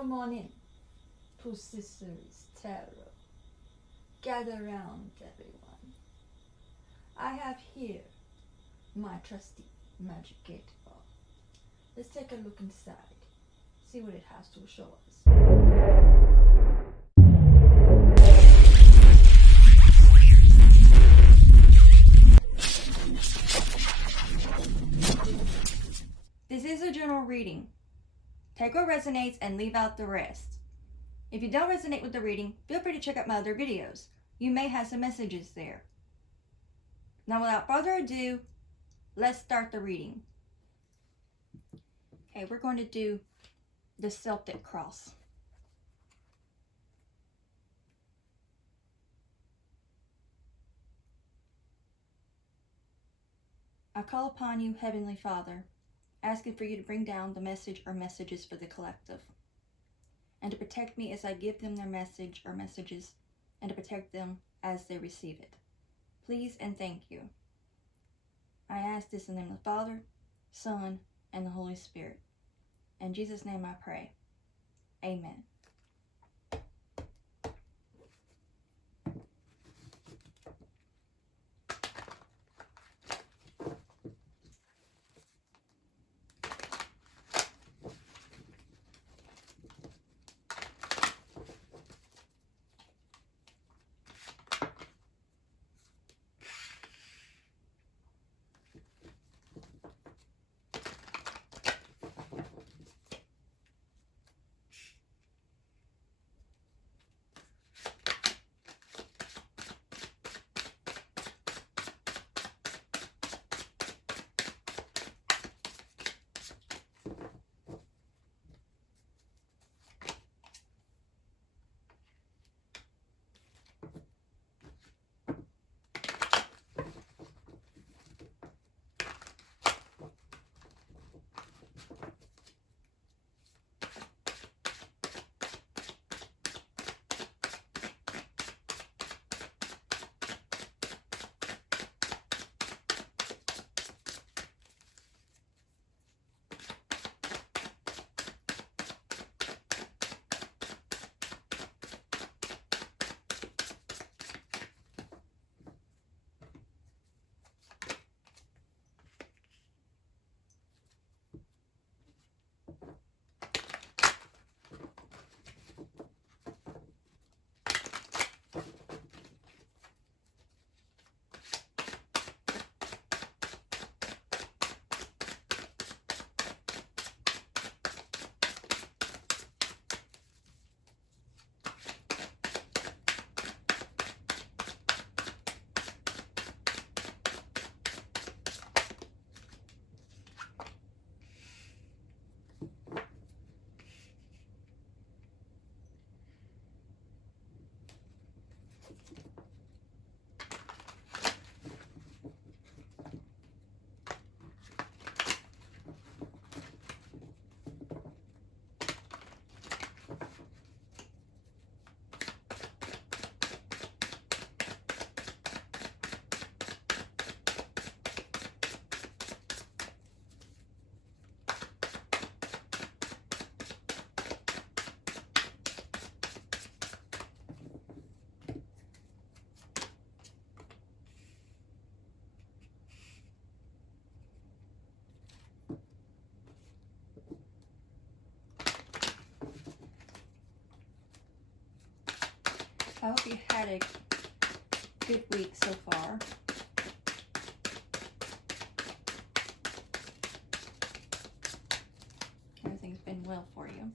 Come on in to Sister's Tarot. Gather round, everyone. I have here my trusty magic 8-ball. Let's take a look inside, see what it has to show us. This is a general reading. Take what resonates and leave out the rest. If you don't resonate with the reading, feel free to check out my other videos. You may have some messages there. Now, without further ado, let's start the reading. Okay, we're going to do the Celtic cross. I call upon you, Heavenly Father, asking for you to bring down the message or messages for the collective, and to protect me as I give them their message or messages, and to protect them as they receive it. Please and thank you. I ask this in the name of the Father, Son, and the Holy Spirit. In Jesus' name I pray. Amen. I hope you had a good week so far. Everything's been well for you.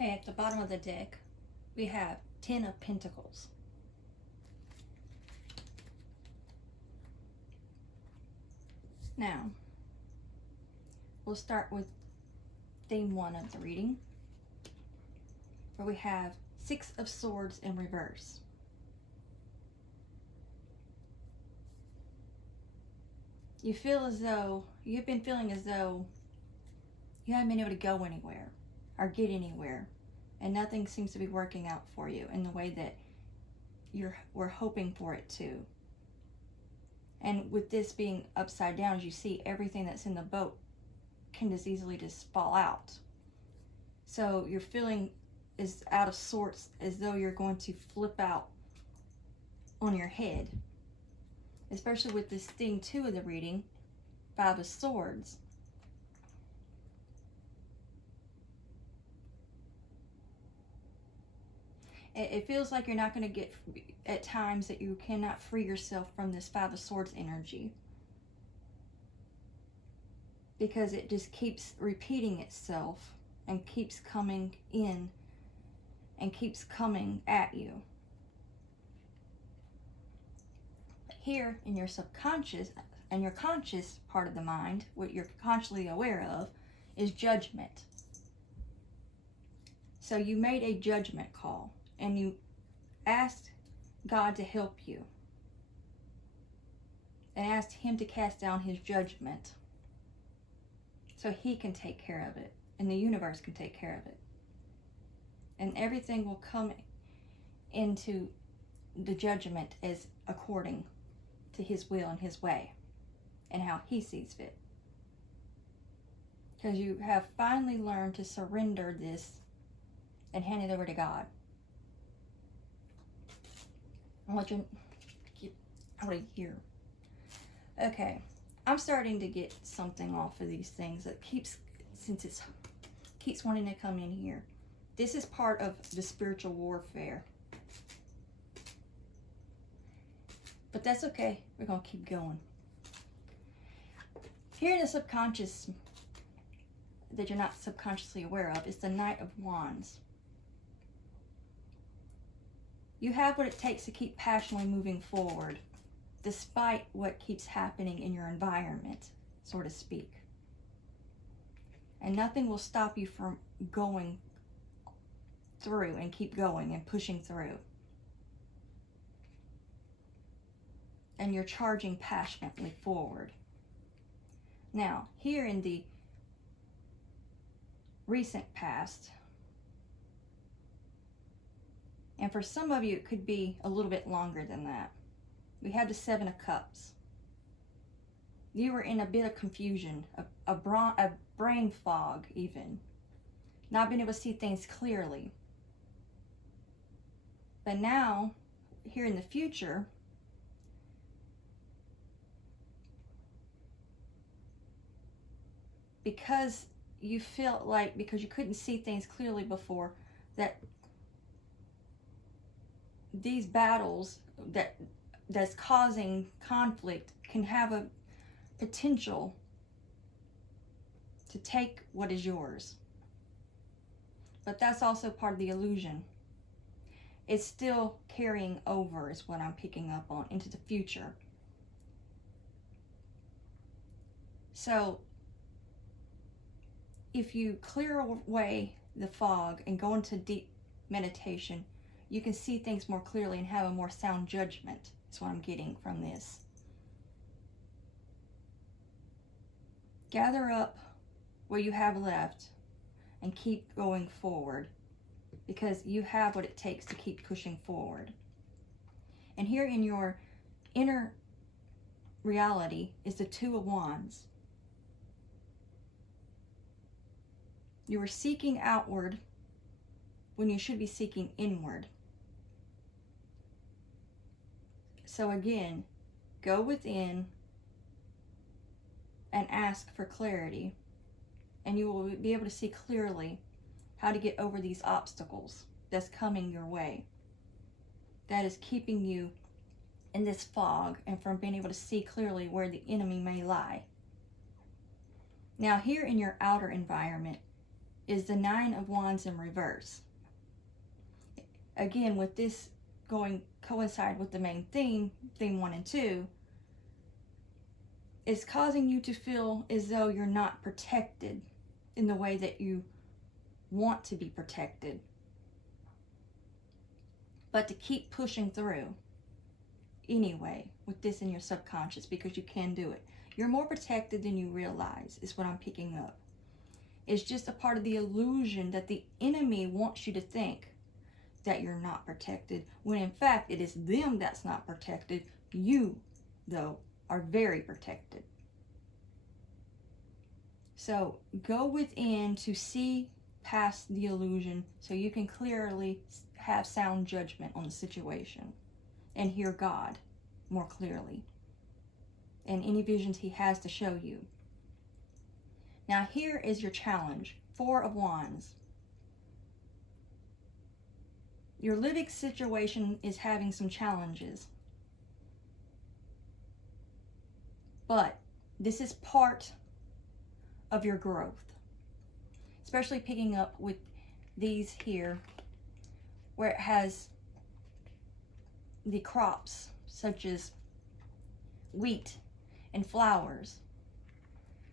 Okay, at the bottom of the deck, we have 10 of Pentacles. Now, we'll start with theme 1 of the reading, where we have 6 of Swords in reverse. You feel as though, you've been feeling as though you haven't been able to go anywhere or get anywhere, and nothing seems to be working out for you in the way that we're hoping for it to. And with this being upside down, as you see, everything that's in the boat can just easily just fall out. So you're feeling is out of sorts, as though you're going to flip out on your head. Especially with this theme 2 of the reading, 5 of Swords. It feels like you're not going to get, at times, that you cannot free yourself from this 5 of Swords energy. Because it just keeps repeating itself and keeps coming in and keeps coming at you. Here in your subconscious and your conscious part of the mind, what you're consciously aware of, is judgment. So you made a judgment call and you asked God to help you and asked Him to cast down His judgment so He can take care of it and the universe can take care of it. And everything will come into the judgment as according to His will and His way and how He sees fit. Because you have finally learned to surrender this and hand it over to God. I want you to get out of here. Okay, I'm starting to get something off of these things that keeps wanting to come in here. This is part of the spiritual warfare. But that's okay. We're going to keep going. Here in the subconscious, that you're not subconsciously aware of, is the Knight of Wands. You have what it takes to keep passionately moving forward, despite what keeps happening in your environment, so to speak. And nothing will stop you from going through and keep going and pushing through. And you're charging passionately forward. Now, here in the recent past, and for some of you it could be a little bit longer than that, we have the 7 of Cups. You were in a bit of confusion, a brain fog even, not being able to see things clearly. But now, here in the future, because you felt like, because you couldn't see things clearly before, that these battles that's causing conflict can have a potential to take what is yours. But that's also part of the illusion. It's still carrying over, is what I'm picking up on, into the future. So if you clear away the fog and go into deep meditation, you can see things more clearly and have a more sound judgment. That's what I'm getting from this. Gather up what you have left and keep going forward, because you have what it takes to keep pushing forward. And here in your inner reality is the 2 of Wands. You are seeking outward when you should be seeking inward. So again, go within and ask for clarity, and you will be able to see clearly how to get over these obstacles that's coming your way, that is keeping you in this fog and from being able to see clearly where the enemy may lie. Now here in your outer environment, is the Nine of Wands in reverse. Again, with this coincide with the main theme 1 and 2, is causing you to feel as though you're not protected in the way that you want to be protected, but to keep pushing through anyway with this in your subconscious, because you can do it. You're more protected than you realize, is what I'm picking up. It's just a part of the illusion that the enemy wants you to think that you're not protected, when in fact it is them that's not protected. You, though, are very protected. So go within to see past the illusion so you can clearly have sound judgment on the situation and hear God more clearly and any visions he has to show you. Now here is your challenge. 4 of Wands. Your living situation is having some challenges, but this is part of your growth, especially picking up with these here where it has the crops such as wheat and flowers.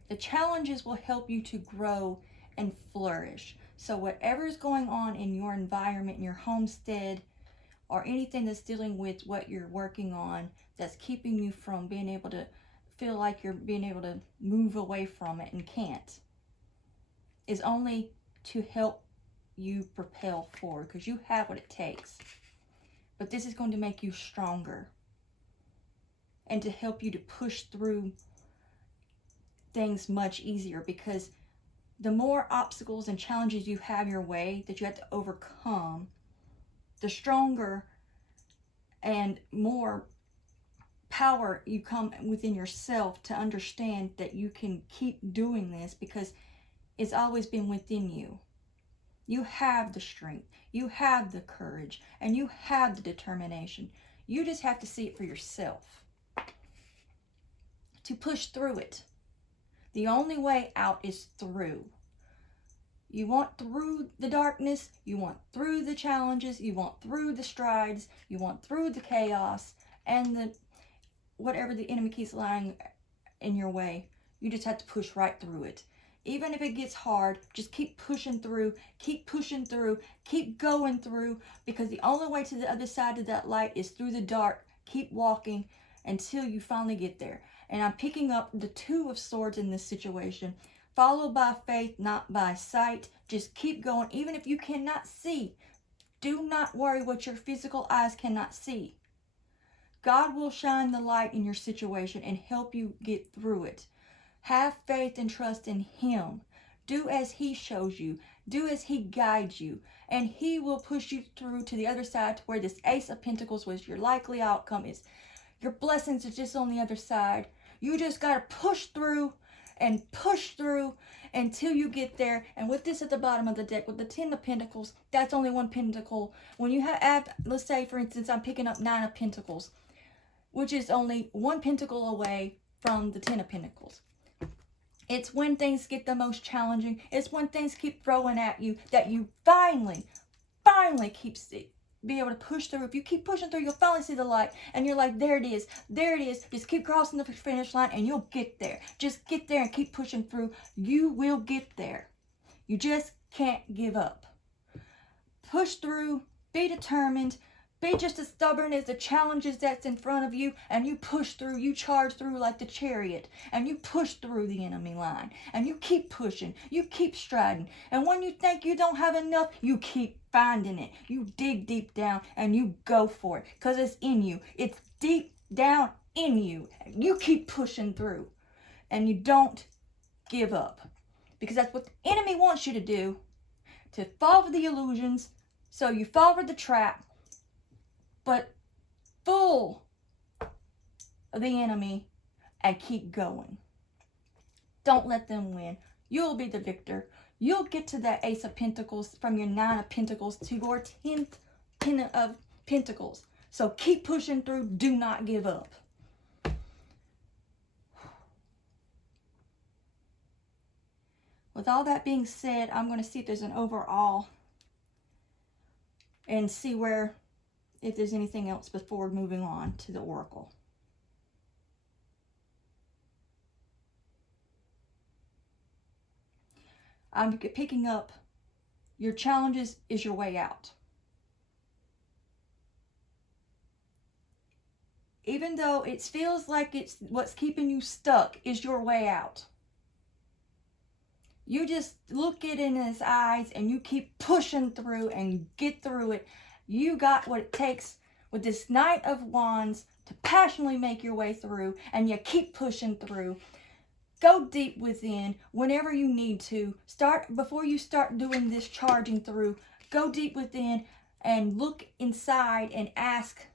The challenges will help you to grow and flourish. So whatever is going on in your environment, in your homestead, or anything that's dealing with what you're working on that's keeping you from being able to feel like you're being able to move away from it and can't, is only to help you propel forward, because you have what it takes. But this is going to make you stronger and to help you to push through things much easier, because the more obstacles and challenges you have your way that you have to overcome, the stronger and more power you come within yourself to understand that you can keep doing this, because it's always been within you. You have the strength, you have the courage, and you have the determination. You just have to see it for yourself to push through it. The only way out is through. You want through the darkness, you want through the challenges, you want through the strides, you want through the chaos and the whatever the enemy keeps lying in your way. You just have to push right through it. Even if it gets hard, just keep pushing through, keep going through, because the only way to the other side of that light is through the dark. Keep walking until you finally get there. And I'm picking up the 2 of Swords in this situation. Follow by faith, not by sight. Just keep going. Even if you cannot see, do not worry what your physical eyes cannot see. God will shine the light in your situation and help you get through it. Have faith and trust in him. Do as he shows you. Do as he guides you. And he will push you through to the other side, to where this Ace of Pentacles was your likely outcome. Is your blessings are just on the other side. You just got to push through and push through until you get there. And with this at the bottom of the deck, with the 10 of Pentacles, that's only one pentacle. When you have, let's say, for instance, I'm picking up 9 of Pentacles, which is only one pentacle away from the 10 of Pentacles. It's when things get the most challenging. It's when things keep throwing at you that you finally be able to push through. If you keep pushing through, you'll finally see the light, and you're like, there it is, there it is. Just keep crossing the finish line and you'll get there. Just get there and keep pushing through. You will get there. You just can't give up. Push through, be determined, be just as stubborn as the challenges that's in front of you, and you push through, you charge through like the chariot, and you push through the enemy line, and you keep pushing, you keep striding, and when you think you don't have enough, you keep finding it. You dig deep down and you go for it, because it's in you. It's deep down in you. You keep pushing through, and you don't give up, because that's what the enemy wants you to do, to fall for the illusions. So you fall for the trap, but full of the enemy, and keep going. Don't let them win. You'll be the victor. You'll get to that Ace of Pentacles from your 9 of Pentacles to your 10th of Pentacles. So keep pushing through. Do not give up. With all that being said, I'm going to see if there's an overall and see if there's anything else before moving on to the oracle. I'm picking up your challenges is your way out. Even though it feels like it's what's keeping you stuck is your way out. You just look it in his eyes and you keep pushing through and get through it. You got what it takes with this Knight of Wands to passionately make your way through, and you keep pushing through. Go deep within whenever you need to. Before you start doing this charging through, go deep within and look inside and ask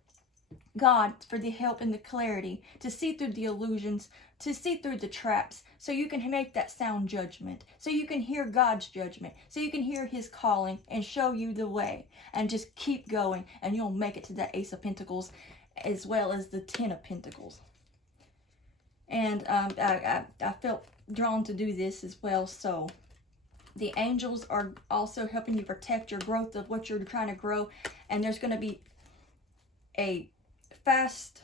God for the help and the clarity to see through the illusions, to see through the traps, so you can make that sound judgment, so you can hear God's judgment, so you can hear his calling and show you the way, and just keep going, and you'll make it to that Ace of Pentacles as well as the Ten of Pentacles. And I felt drawn to do this as well. So the angels are also helping you protect your growth of what you're trying to grow. And there's going to be a fast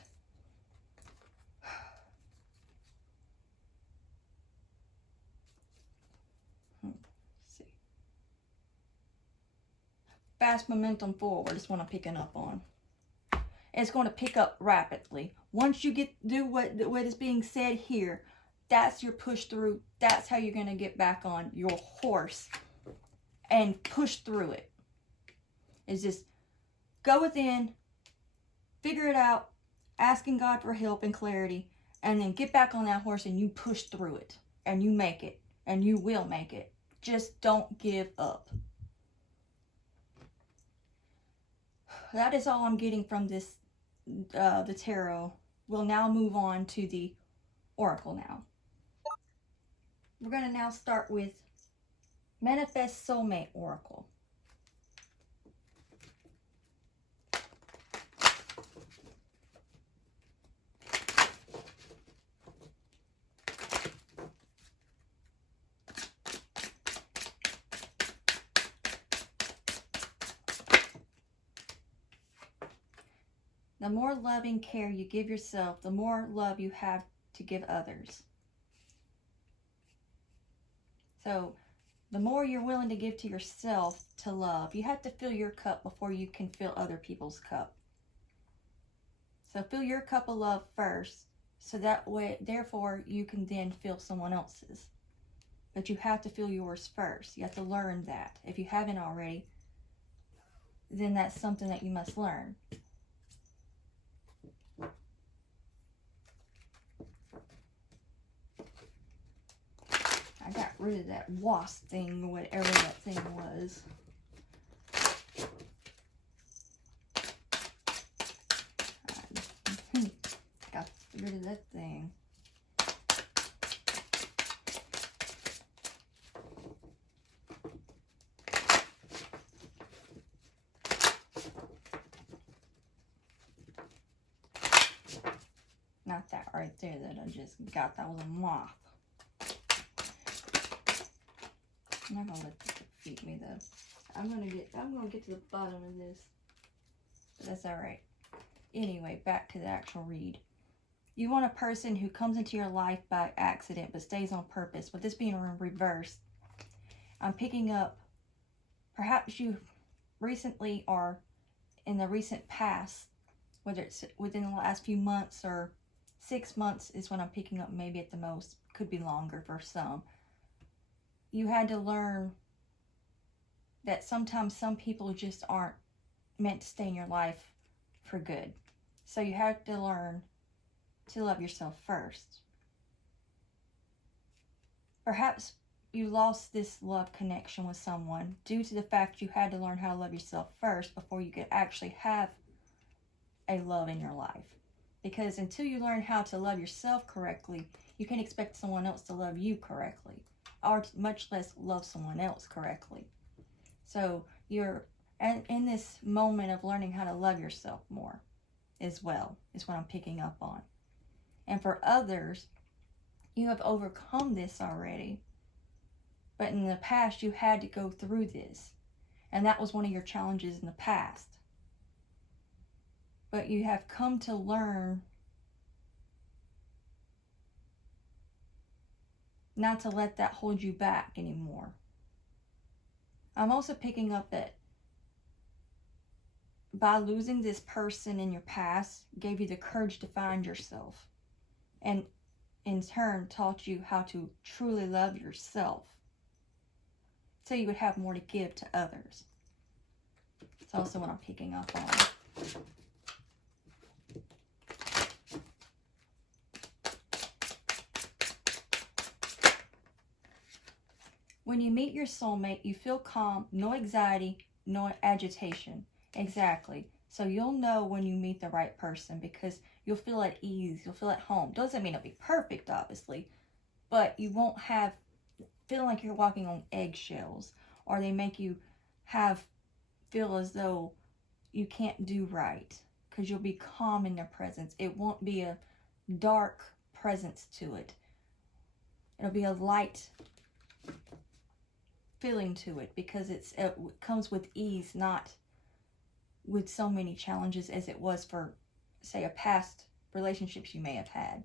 momentum forward is what I'm picking up on. It's going to pick up rapidly. Once you do what is being said here, that's your push through. That's how you're going to get back on your horse and push through it. Is just go within, figure it out, asking God for help and clarity, and then get back on that horse and you push through it. And you make it. And you will make it. Just don't give up. That is all I'm getting from this, the tarot. We'll now move on to the oracle now. We're going to now start with Manifest Soulmate Oracle. The more loving care you give yourself, the more love you have to give others. So, the more you're willing to give to yourself to love, you have to fill your cup before you can fill other people's cup. So, fill your cup of love first, so that way, therefore, you can then fill someone else's. But you have to fill yours first. You have to learn that. If you haven't already, then that's something that you must learn. I got rid of that wasp thing, or whatever that thing was. Got rid of that thing. Not that right there that I just got. That was a moth. I'm not gonna let this defeat me though. I'm gonna get to the bottom of this. But that's alright. Anyway, back to the actual read. You want a person who comes into your life by accident but stays on purpose. With this being in reverse, I'm picking up perhaps you recently or in the recent past, whether it's within the last few months or 6 months is when I'm picking up, maybe at the most, could be longer for some. You had to learn that sometimes some people just aren't meant to stay in your life for good. So you have to learn to love yourself first. Perhaps you lost this love connection with someone due to the fact you had to learn how to love yourself first before you could actually have a love in your life. Because until you learn how to love yourself correctly, you can't expect someone else to love you correctly, or much less love someone else correctly. So you're in this moment of learning how to love yourself more as well, is what I'm picking up on. And for others, you have overcome this already. But in the past, you had to go through this. And that was one of your challenges in the past. But you have come to learn not to let that hold you back anymore. I'm also picking up that by losing this person in your past gave you the courage to find yourself, and in turn taught you how to truly love yourself, so you would have more to give to others. It's also what I'm picking up on. When you meet your soulmate, you feel calm, no anxiety, no agitation. Exactly. So you'll know when you meet the right person because you'll feel at ease, you'll feel at home. Doesn't mean it'll be perfect, obviously, but you won't have feeling like you're walking on eggshells, or they make you feel as though you can't do right, because you'll be calm in their presence. It won't be a dark presence to it. It'll be a light feeling to it, because it comes with ease, not with so many challenges as it was for, say, a past relationships you may have had.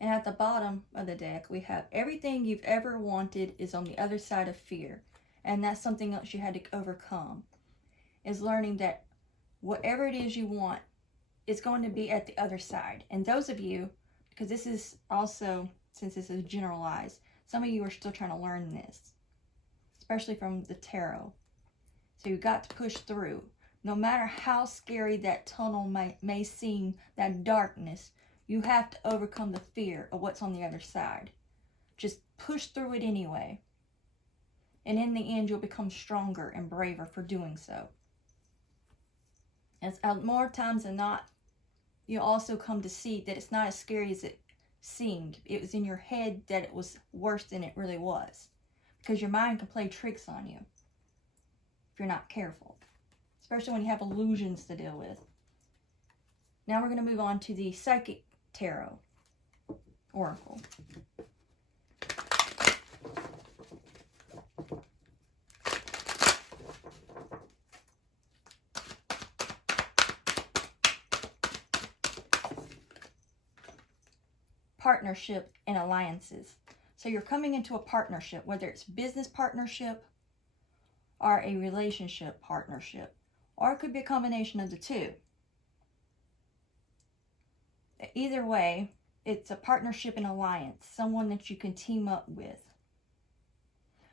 And at the bottom of the deck, we have everything you've ever wanted is on the other side of fear. And that's something else you had to overcome, is learning that whatever it is you want is going to be at the other side. And those of you, because this is also, since this is generalized, some of you are still trying to learn this, especially from the tarot. So you've got to push through. No matter how scary that tunnel may seem, that darkness, you have to overcome the fear of what's on the other side. Just push through it anyway. And in the end, you'll become stronger and braver for doing so. And more times than not, you also come to see that it's not as scary as it seemed. It was in your head that it was worse than it really was. Because your mind can play tricks on you if you're not careful. Especially when you have illusions to deal with. Now we're going to move on to the Psychic Tarot Oracle. Partnership and alliances. So you're coming into a partnership, whether it's business partnership or a relationship partnership, or it could be a combination of the two. Either way, it's a partnership and alliance, someone that you can team up with.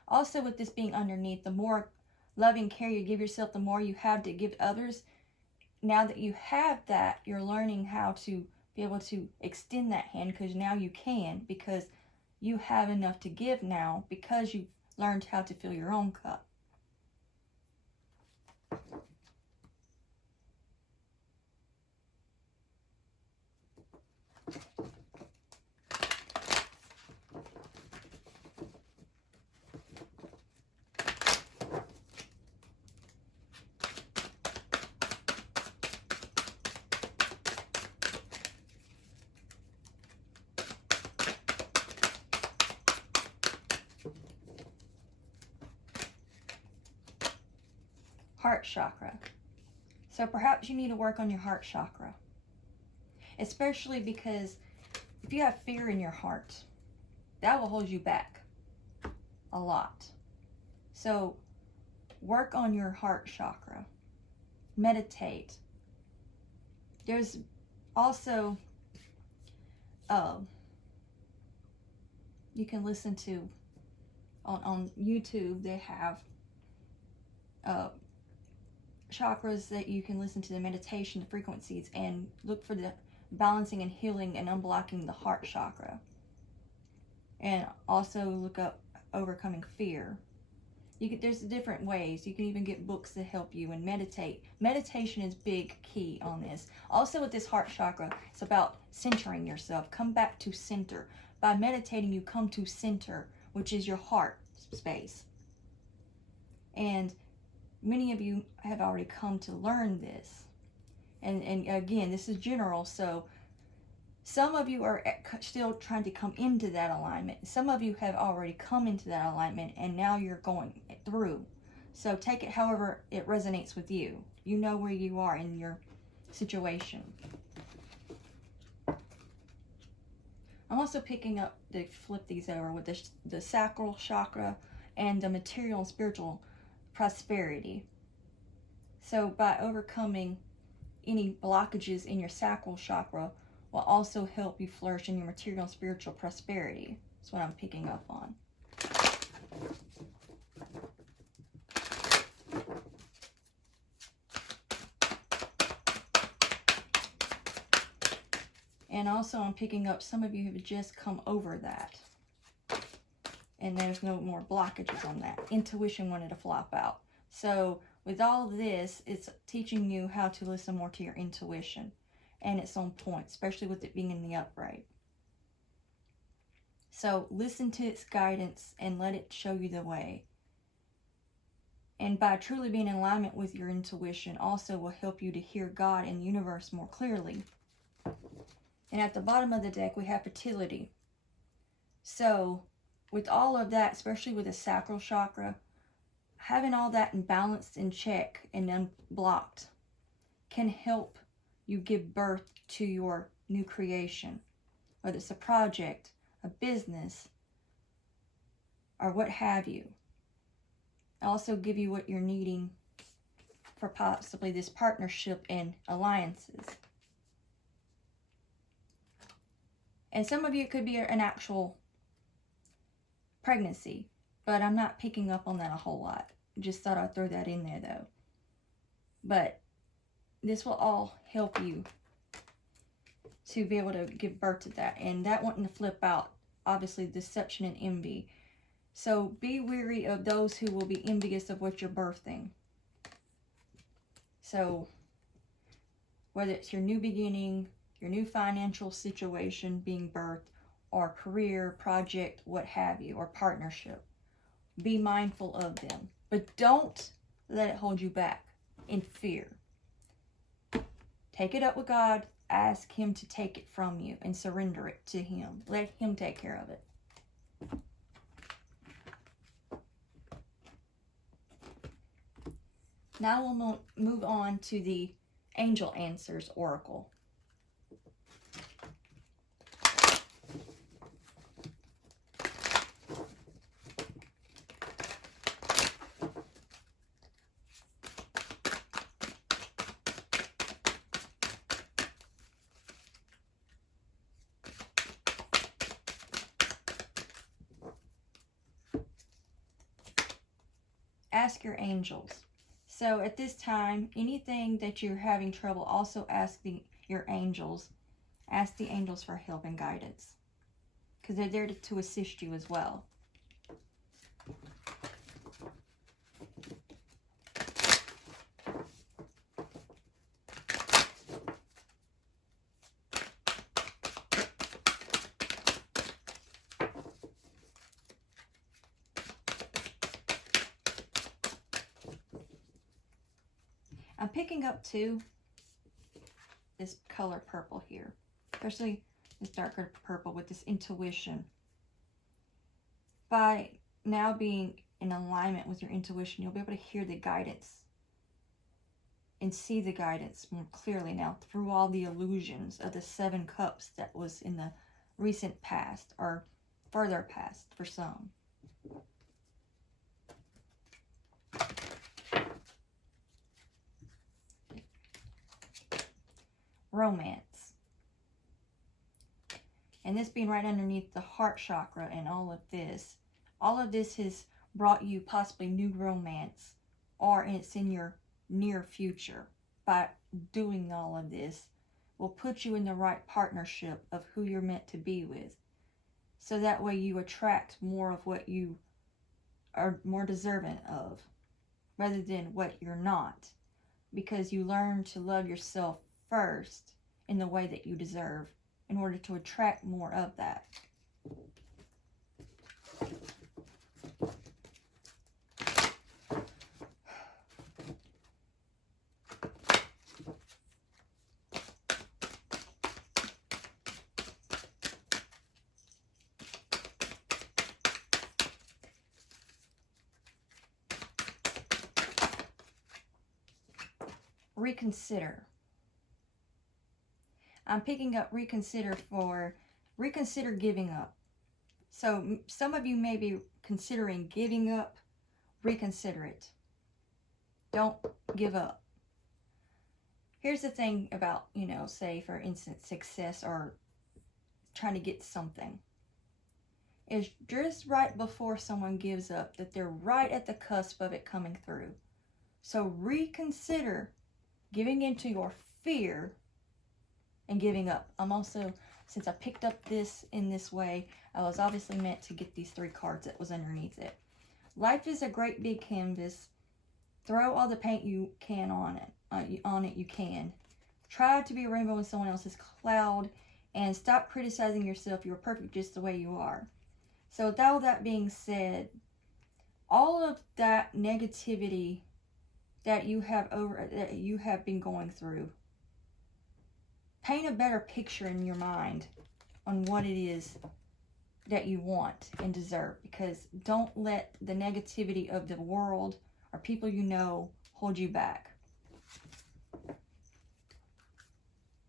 Also, with this being underneath, the more loving care you give yourself, the more you have to give others. Now that you have that, you're learning how to be able to extend that hand, because now you can, because you have enough to give now, because you've learned how to fill your own cup. Heart chakra. So perhaps you need to work on your heart chakra. Especially because if you have fear in your heart, that will hold you back a lot. So work on your heart chakra. Meditate. There's also, you can listen to, on YouTube, they have chakras that you can listen to, the meditation, the frequencies, and look for the balancing and healing and unblocking the heart chakra. And also look up overcoming fear. There's different ways. You can even get books to help you and meditate. Meditation is big key on this. Also with this heart chakra, it's about centering yourself. Come back to center. By meditating, you come to center, which is your heart space. And many of you have already come to learn this. And again, this is general, so Some of you are still trying to come into that alignment. Some of you have already come into that alignment and now you're going through. So take it however it resonates with you. You know where you are in your situation. I'm also picking up, to flip these over, with the sacral chakra and the material and spiritual prosperity. So by overcoming any blockages in your sacral chakra will also help you flourish in your material and spiritual prosperity. That's what I'm picking up on. And also I'm picking up some of you have just come over that. And there's no more blockages on that. Intuition wanted to flop out. So with all of this, it's teaching you how to listen more to your intuition. And it's on point, especially with it being in the upright. So listen to its guidance and let it show you the way. And by truly being in alignment with your intuition also will help you to hear God and the universe more clearly. And at the bottom of the deck, we have fertility. So with all of that, especially with the sacral chakra, having all that in balance, in check, and unblocked can help you give birth to your new creation. Whether it's a project, a business, or what have you. Also give you what you're needing for possibly this partnership and alliances. And some of you, it could be an actual pregnancy, but I'm not picking up on that a whole lot. Just thought I'd throw that in there though. But this will all help you to be able to give birth to that. And that wanting to flip out, obviously, deception and envy. So be wary of those who will be envious of what you're birthing. So whether it's your new beginning, your new financial situation being birthed, or career, project, what have you, or partnership, be mindful of them. But don't let it hold you back in fear. Take it up with God. Ask Him to take it from you and surrender it to Him. Let Him take care of it. Now we'll move on to the Angel Answers Oracle. Ask your angels. So at this time, anything that you're having trouble, also ask your angels. Ask the angels for help and guidance, because they're there to assist you as well. I'm picking up too this color purple here, especially this darker purple with this intuition. By now being in alignment with your intuition, you'll be able to hear the guidance and see the guidance more clearly now through all the illusions of the 7 cups that was in the recent past or further past for some. Romance. And this being right underneath the heart chakra and all of this has brought you possibly new romance, or it's in your near future. By doing all of this will put you in the right partnership of who you're meant to be with. So that way you attract more of what you are more deserving of, rather than what you're not. Because you learn to love yourself first in the way that you deserve in order to attract more of that. reconsider. I'm picking up reconsider for reconsider giving up. So some of you may be considering giving up. Reconsider it. Don't give up. Here's the thing about, say for instance, success or trying to get something. Is just right before someone gives up that they're right at the cusp of it coming through. So reconsider giving into your fear and giving up. I'm also, since I picked up this in this way, I was obviously meant to get these 3 cards that was underneath it. Life is a great big canvas. Throw all the paint you can on it. You can. Try to be a rainbow in someone else's cloud, and stop criticizing yourself. You're perfect just the way you are. So with all that being said, all of that negativity that you have been going through, paint a better picture in your mind on what it is that you want and deserve, because don't let the negativity of the world or people hold you back.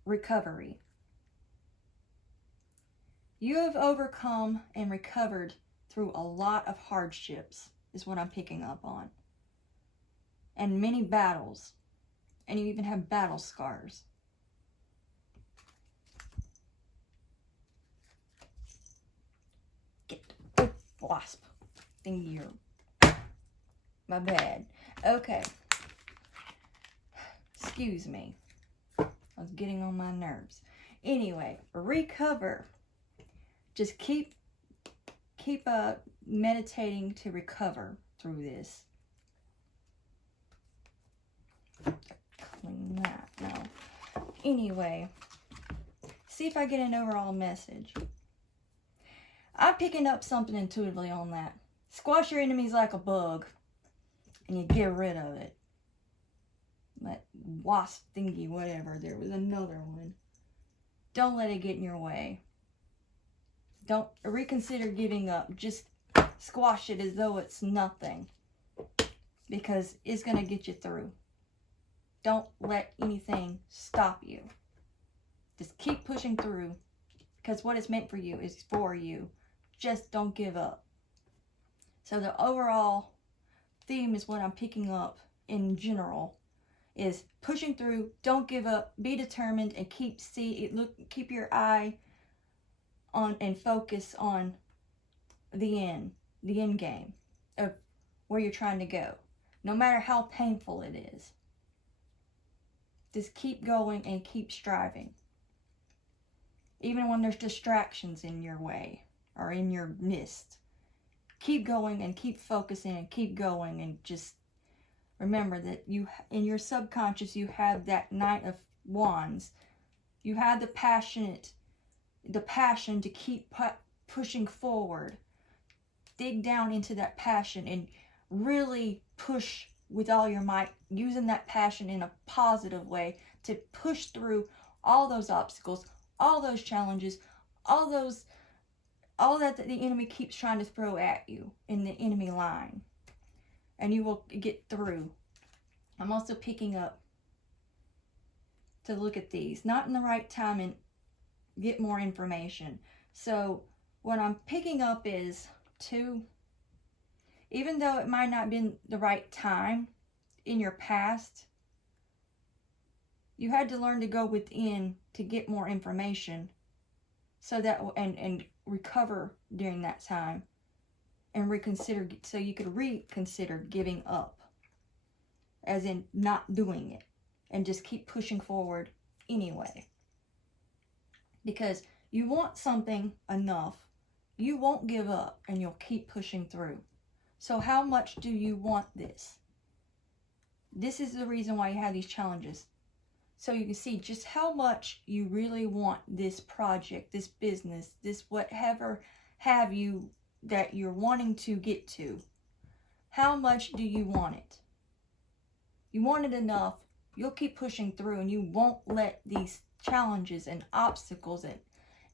Recovery. You have overcome and recovered through a lot of hardships, is what I'm picking up on. And many battles. And you even have battle scars. Get the wasp thing here. My bad. Okay. Excuse me. I was getting on my nerves. Anyway, recover. Just keep meditating to recover through this. Clean that now. Anyway, see if I get an overall message. I'm picking up something intuitively on that. Squash your enemies like a bug, and you get rid of it. That wasp thingy, whatever. There was another one. Don't let it get in your way. Don't reconsider giving up. Just squash it as though it's nothing, because it's going to get you through. Don't let anything stop you. Just keep pushing through, because what it's meant for you is for you. Just don't give up. So the overall theme is what I'm picking up in general is pushing through, don't give up, be determined, and keep your eye on and focus on the end game of where you're trying to go, no matter how painful it is. Just keep going and keep striving, even when there's distractions in your way or in your midst. Keep going and keep focusing and keep going, and just remember that you, in your subconscious, you have that Knight of Wands. You have the passion to keep pushing forward. Dig down into that passion and really push with all your might, using that passion in a positive way to push through all those obstacles, all those challenges, all that the enemy keeps trying to throw at you in the enemy line. And you will get through. I'm also picking up to look at these, not in the right time, and get more information. So what I'm picking up is even though it might not have been the right time in your past, you had to learn to go within to get more information, so that and recover during that time, and reconsider, so you could reconsider giving up, as in not doing it, and just keep pushing forward anyway. Because you want something enough, you won't give up, and you'll keep pushing through. So how much do you want this? This is the reason why you have these challenges. So you can see just how much you really want this project, this business, this whatever have you that you're wanting to get to. How much do you want it? You want it enough, you'll keep pushing through, and you won't let these challenges and obstacles and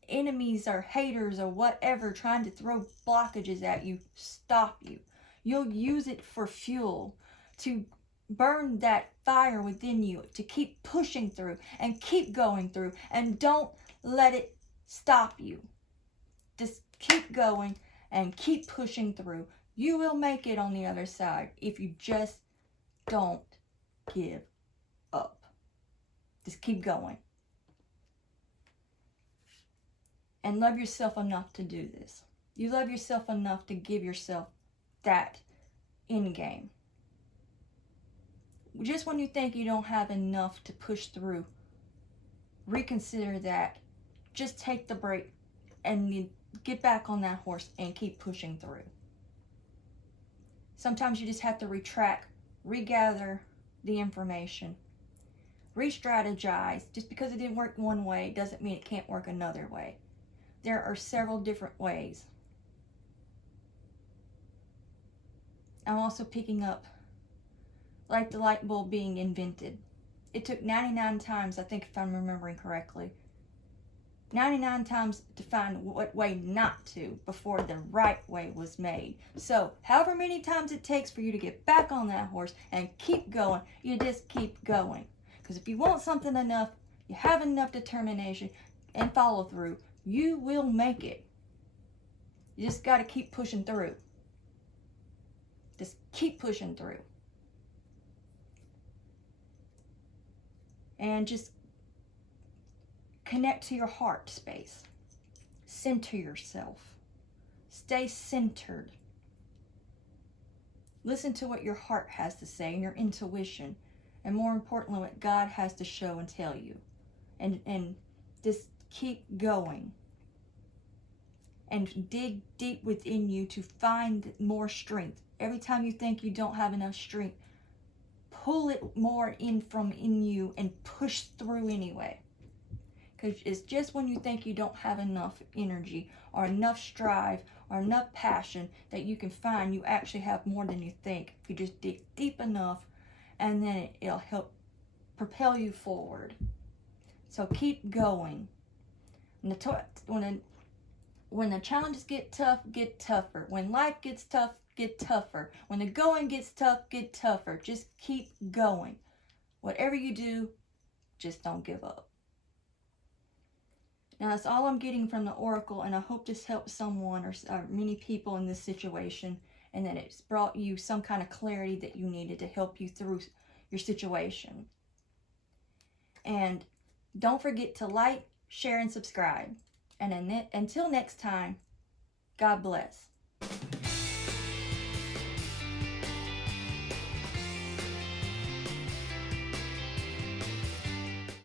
enemies or haters or whatever trying to throw blockages at you stop you. You'll use it for fuel to burn that fire within you to keep pushing through and keep going through, and don't let it stop you. Just keep going and keep pushing through. You will make it on the other side if you just don't give up. Just keep going. And love yourself enough to do this. You love yourself enough to give yourself that end game. Just when you think you don't have enough to push through, reconsider that. Just take the break and you get back on that horse and keep pushing through. Sometimes you just have to retract, regather the information, re-strategize. Just because it didn't work one way doesn't mean it can't work another way. There are several different ways. I'm also picking up like the light bulb being invented. It took 99 times, I think if I'm remembering correctly, 99 times to find what way not to before the right way was made. So however many times it takes for you to get back on that horse and keep going, you just keep going. Because if you want something enough, you have enough determination and follow through, you will make it. You just got to keep pushing through. Just keep pushing through. And just connect to your heart space. Center yourself. Stay centered. Listen to what your heart has to say and your intuition. And more importantly, what God has to show and tell you. And just keep going. And dig deep within you to find more strength. Every time you think you don't have enough strength, pull it more in from in you and push through anyway. Because it's just when you think you don't have enough energy or enough strive or enough passion that you can find you actually have more than you think. If you just dig deep enough, and then it'll help propel you forward. So keep going. When the challenges get tough, get tougher. When life gets tough, get tougher. When the going gets tough, get tougher. Just keep going. Whatever you do, just don't give up. Now that's all I'm getting from the Oracle, and I hope this helps someone or many people in this situation, and that it's brought you some kind of clarity that you needed to help you through your situation. And don't forget to like, share, and subscribe. And until next time, God bless.